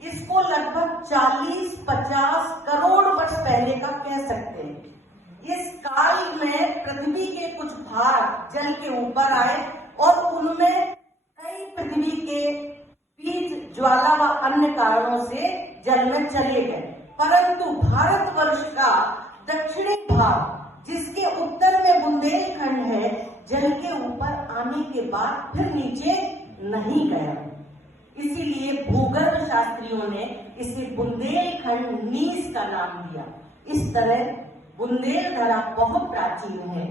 इसको लगभग 40-50 करोड़ वर्ष पहले का कह सकते हैं। इस काल में पृथ्वी के कुछ भाग जल के ऊपर आए और उनमें कई पृथ्वी के बीज ज्वाला व अन्य कारणों से जल में चले गए, परंतु भारतवर्ष का दक्षिणी भाग जिसके उत्तर में बुंदेलखंड है, जल के ऊपर आने के बाद फिर नीचे नहीं गया। इसीलिए भूगर्भ शास्त्रियों ने इसे बुंदेलखंड नीस का नाम दिया। इस तरह बुंदेल धरा बहुत प्राचीन है।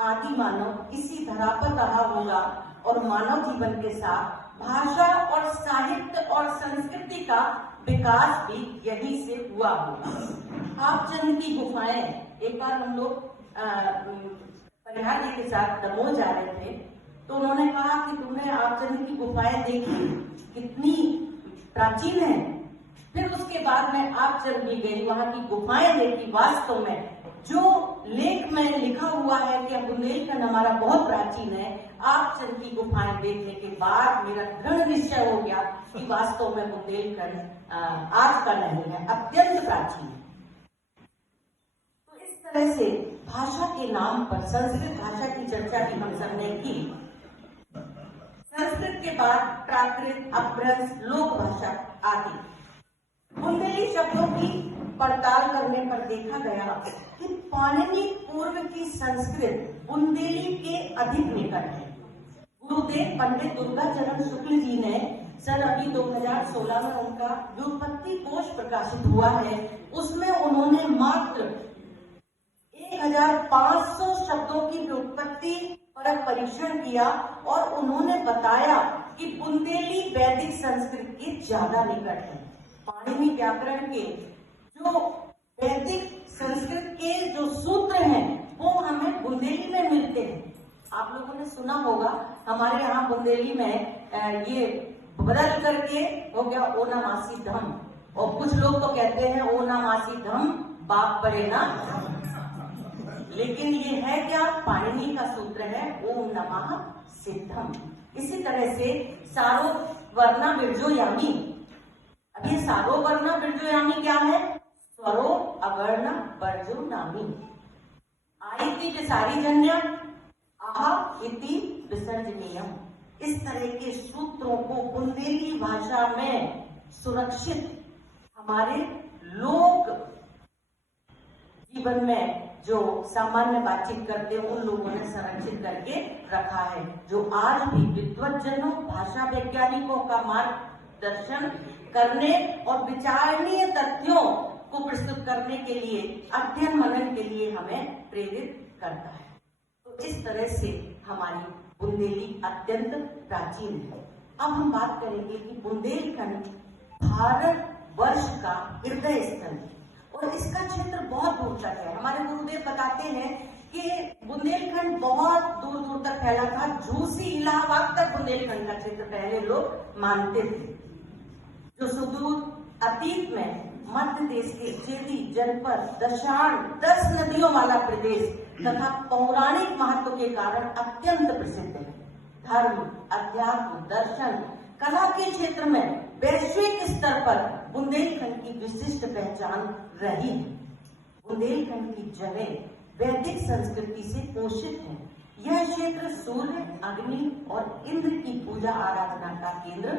आदि मानव इसी धरा पर रहा होगा और मानव जीवन के साथ भाषा और साहित्य और संस्कृति का विकास भी यहीं से हुआ होगा। आपचंद की गुफाएं, एक बार हम लोग परिहार जी के साथ दमोह जा रहे थे, तो उन्होंने कहा कि तुमने आपचंद की गुफाएं देखी, कितनी प्राचीन है। फिर उसके बाद में आपचंद भी गई, वहां की गुफाएं देखी। वास्तव में जो लेख में लिखा हुआ है कि बुंदेलखंड हमारा बहुत प्राचीन है, आपचंद की गुफाएं देखने के बाद मेरा दृढ़ निश्चय हो गया कि वास्तव में बुंदेलखंड आज का नहीं है, अत्यंत प्राचीन है। तो इस तरह से भाषा के नाम पर संस्कृत भाषा की चर्चा भी हम सबने की। संस्कृत के बाद प्राकृत, अपभ्रंश, लोक भाषा आदि। बुंदेली शब्दों की पड़ताल करने पर देखा गया कि पाणिनि पूर्व की संस्कृत बुंदेली के अधिक निकट है। गुरुदेव पंडित दुर्गाचरण शुक्ल जी ने सन अभी 2016 में उनका व्युत्पत्ति कोश प्रकाशित हुआ है, उसमें उन्होंने मात्र 1500 शब्दों की व्युत्पत्ति पर परीक्षण किया और उन्होंने बताया कि बुंदेली वैदिक संस्कृत के ज्यादा निकट है। पाणिनि व्याकरण के जो वैदिक संस्कृत के जो सूत्र हैं वो हमें बुंदेली में मिलते हैं। आप लोगों ने सुना होगा हमारे यहाँ बुंदेली में ये बदल करके हो गया ओनामासी धम, और कुछ लोग तो कहते हैं ओनामासी धम बाप परे ना, लेकिन ये है क्या? पाणिनि का सूत्र है ओम नमः सिद्धम। इसी तरह से सारो वर्णा बिरजोयामी। अब ये सारो वर्णा बिरजोयामी क्या है? स्वरो अगर्ण बर्जो नामी। आइति विसारी जन्य आहा इति विसर्जनीयम। इस तरह के सूत्रों को बुंदेली भाषा में सुरक्षित हमारे लोक जीवन में जो सामान्य बातचीत करते हैं उन लोगों ने संरक्षित करके रखा है, जो आज भी विद्वज्जनों, भाषा वैज्ञानिकों का मार्गदर्शन करने और विचारणीय तथ्यों को प्रस्तुत करने के लिए, अध्ययन मनन के लिए हमें प्रेरित करता है। तो इस तरह से हमारी बुंदेली अत्यंत प्राचीन है। अब हम बात करेंगे कि बुंदेलखंड भारत वर्ष का हृदय स्थल है और इसका क्षेत्र बहुत दूर तक है। हमारे गुरुदेव बताते हैं कि बुंदेलखंड बहुत दूर दूर तक फैला था। झूसी, इलाहाबाद तक बुंदेलखंड का क्षेत्र पहले लोग मानते थे। जो सुदूर अतीत में मध्य देश के चेदी जनपद, दशाण, 10 नदियों वाला प्रदेश तथा पौराणिक महत्व के कारण अत्यंत प्रसिद्ध है। धर्म, अध्यात्म, दर्शन, कला के क्षेत्र में वैश्विक स्तर पर बुंदेलखंड की विशिष्ट पहचान रही है। बुंदेलखंड की जड़ें वैदिक संस्कृति से पोषित है। यह क्षेत्र सूर्य, अग्नि और इंद्र की पूजा आराधना का केंद्र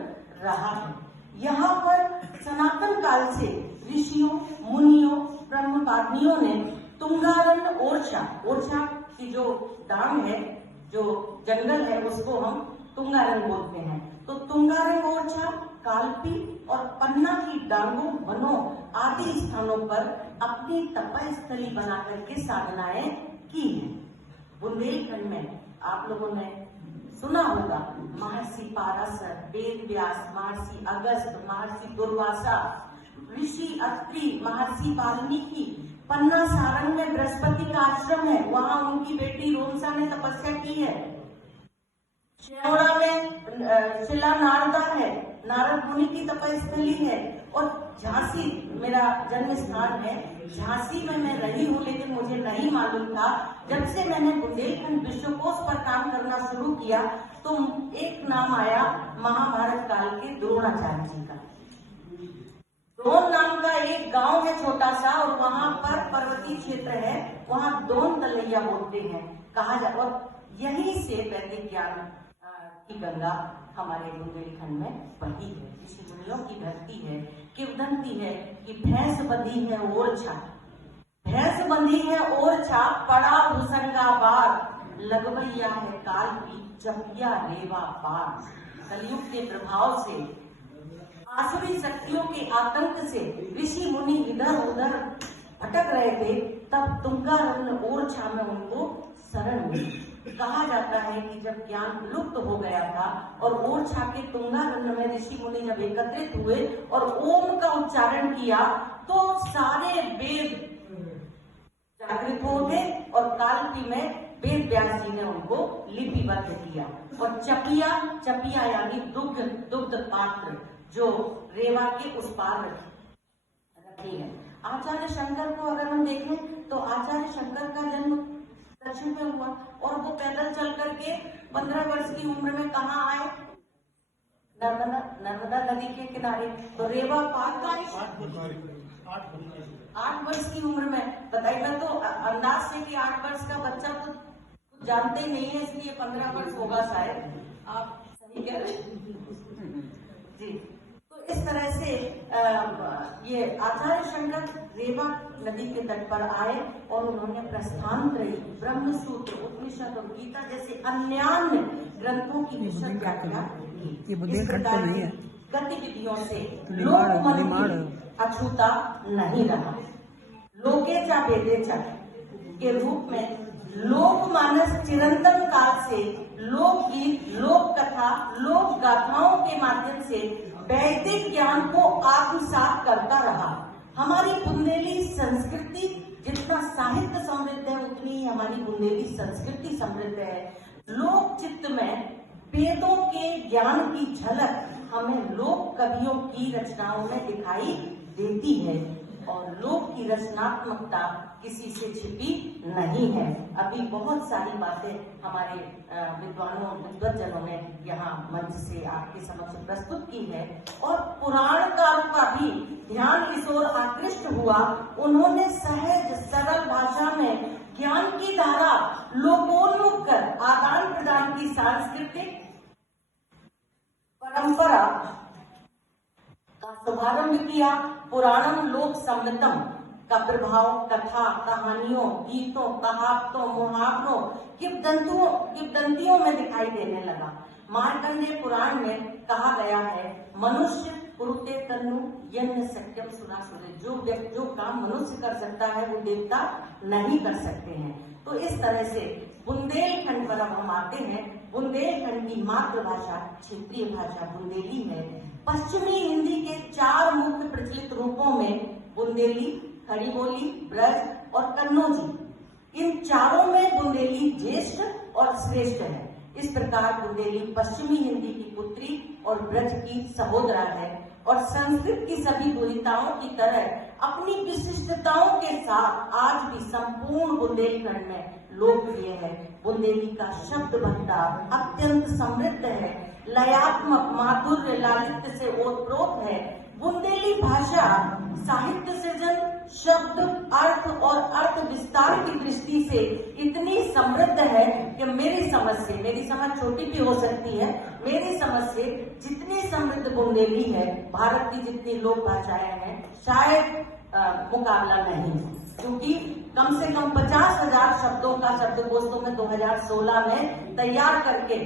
रहा है। यहाँ पर सनातन काल से ऋषियों, मुनियों, ब्रह्मवादियों ने तुंगारण्य ओरछा की जो डांग है, जो जंगल है, उसको हम तुंगारण्य बोलते हैं। तो तुंगारण्य ओरछा, कालपी और पन्ना की डांगों, वनों आदि स्थानों पर अपनी तपस्थली बना करके साधनाएं की है। बुंदेलखंड में आप लोगों ने सुना होगा महर्षि पाराशर, वेद व्यास, महर्षि अगस्त्य, महर्षि दुर्वासा, ऋषि अत्रि, महर्षि वाल्मीकि। पन्ना सारंग में बृहस्पति का आश्रम है, वहां उनकी बेटी रोमसा ने तपस्या की है। शेवड़ा में शिला नारदा है, नारद मुनि की तपस्थली है। और झांसी मेरा जन्म स्थान है, झांसी में मैं रही हूँ, लेकिन मुझे नहीं मालूम था। जब से मैंने बुंदेलखंड विश्वकोश पर काम करना शुरू किया तो एक नाम आया महाभारत काल के द्रोणाचार्य जी का। दोन नाम का एक गांव है छोटा सा, और वहां पर पर्वतीय क्षेत्र है, वहां दोन तलैया बोलते हैं कहा जा। और यहीं से वैदिक ज्ञान की गंगा हमारे बुंदेलखंड में बही है, ऋषि मुनियों की धरती है। किंवदंती है कि भैंस बंधी है ओरछा, भैंस बंधी है ओरछा, पड़ा होशंगाबाद, लगवैया है काल की चपिया रेवा पार। कलयुग के प्रभाव से, आसुरी शक्तियों के आतंक से ऋषि मुनि इधर उधर भटक रहे थे, तब तुंगारण्य ओरछा में उनको शरण मिली। कहा जाता है कि जब ज्ञान लुप्त हो गया था और ओरछा के तुंगारण्य में ऋषि मुनि जब एकत्रित हुए और ओम का उच्चारण किया, तो सारे वेद जागृत हो गए और कालपी में वेद व्यास जी ने उनको लिपिबद्ध किया। और चपिया, चपिया यानी दुग्ध पात्र, जो रेवा के उस पार रखी है। आचार्य शंकर को अगर हम देखें तो आचार्य शंकर का जन्म दक्षिण में हुआ, और वो पैदल चल करके 15 वर्ष की उम्र में कहाँ आए? नर्मदा नदी के किनारे। तो रेवा पार का 8 वर्ष की उम्र में। बताइए, मैं तो अंदाज से कि 8 वर्ष का बच्चा तो कुछ जानते ही नहीं है, इसलिए 15 वर्ष होगा शायद। आप सही कह रहे हैं जी। तो इस तरह से ये आचार्य शंकर रेवा नदी के तट पर आए और उन्होंने प्रस्थानत्रयी, ब्रह्म सूत्र, उपनिषद और गीता जैसे अन्यान्य ग्रंथों की विशद व्याख्या की। इस प्रकार की गतिविधियों से लोक अछूता नहीं रहा। लोकेचा वेदेचा के रूप में लोकमानस चिरंतन काल से लोकगीत, लोक कथा, लोक गाथाओं के माध्यम से वैदिक ज्ञान को आत्मसात करता रहा। हमारी बुंदेली संस्कृति जितना साहित्य समृद्ध है, उतनी ही हमारी बुंदेली संस्कृति समृद्ध है। लोक चित्त में वेदों के ज्ञान की झलक हमें लोक कवियों की रचनाओं में दिखाई देती है, और लोक की रचनात्मकता किसी से छिपी नहीं है। अभी बहुत सारी बातें हमारे विद्वानों, विद्वज्जनों ने यहाँ मंच से आपके समक्ष प्रस्तुत की है, और पुराणकारों का भी ध्यान इस ओर आकृष्ट हुआ। उन्होंने सहज सरल भाषा में ज्ञान की धारा लोकोन्मुख कर आदान प्रदान की सांस्कृतिक परंपरा का शुभारंभ किया। पुराणम लोक समृतम का प्रभाव कथा, कहानियों, गीतों, कहावतों, मुहावरों, किंवदंतियों में दिखाई देने लगा। मार्कंडेय पुराण में कहा गया है, मनुष्य कुरुते तनु यज्ञ सत्यम सुरासुरे। जो काम मनुष्य कर सकता है वो देवता नहीं कर सकते हैं। तो इस तरह से बुंदेलखंड पर अब हम आते हैं। बुंदेलखंड की मातृभाषा क्षेत्रीय भाषा बुंदेली है। पश्चिमी हिंदी के 4 मुख्य प्रचलित रूपों में बुंदेली, खड़ी बोली, ब्रज और कन्नौजी, इन चारों में बुंदेली ज्येष्ठ और श्रेष्ठ है। इस प्रकार बुंदेली पश्चिमी हिंदी की पुत्री और ब्रज की सहोदरा है, और संस्कृत की सभी बोलिताओं की तरह अपनी विशिष्टताओं के साथ आज भी संपूर्ण बुंदेलखंड में लोकप्रिय है। बुंदेली का शब्द भंडार अत्यंत समृद्ध है, लयात्मक, माधुर्य, लालित्य से ओतप्रोत है। बुंदेली भाषा साहित्य सृजन, शब्द, अर्थ और अर्थ विस्तार की दृष्टि से इतनी समृद्ध है कि मेरी समझ छोटी भी हो सकती है, मेरी समझ से जितनी समृद्ध बुंदेली है, भारत की जितनी लोक भाषाएं हैं, शायद मुकाबला नहीं, क्योंकि कम से कम 50,000 शब्दों का शब्दकोश तो मैं 2016 में तैयार करके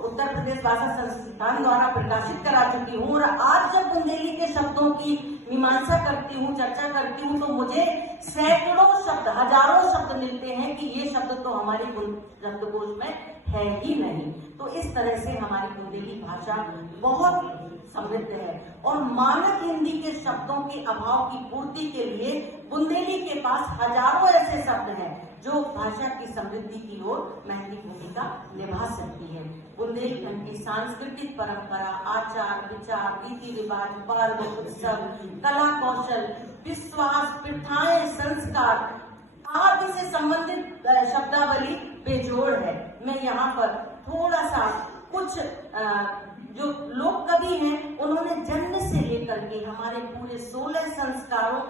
उत्तर प्रदेश भाषा संस्थान द्वारा प्रकाशित करा चुकी हूँ। और आज जब बुंदेली के शब्दों की मीमांसा करती हूँ, चर्चा करती हूँ, तो मुझे सैकड़ों शब्द, हजारों शब्द मिलते हैं कि ये शब्द तो हमारे शब्दकोश में है ही नहीं। तो इस तरह से हमारी बुंदेली भाषा बहुत समृद्ध है, और मानक हिंदी के शब्दों के अभाव की पूर्ति के लिए बुंदेली के पास हजारों ऐसे शब्द हैं जो भाषा की समृद्धि की ओर महत्वपूर्ण भूमिका निभा सकती है। बुंदेलखंड की सांस्कृतिक परंपरा, आचार विचार, रीति रिवाज, पर्व, उत्सव, कला कौशल, विश्वास, प्रथाएं, संस्कार आदि से संबंधित शब्दावली बेजोड़ है। मैं यहाँ पर थोड़ा सा कुछ जो लोक कवि हैं, उन्होंने जन्म से लेकर के हमारे पूरे 16 संस्कारों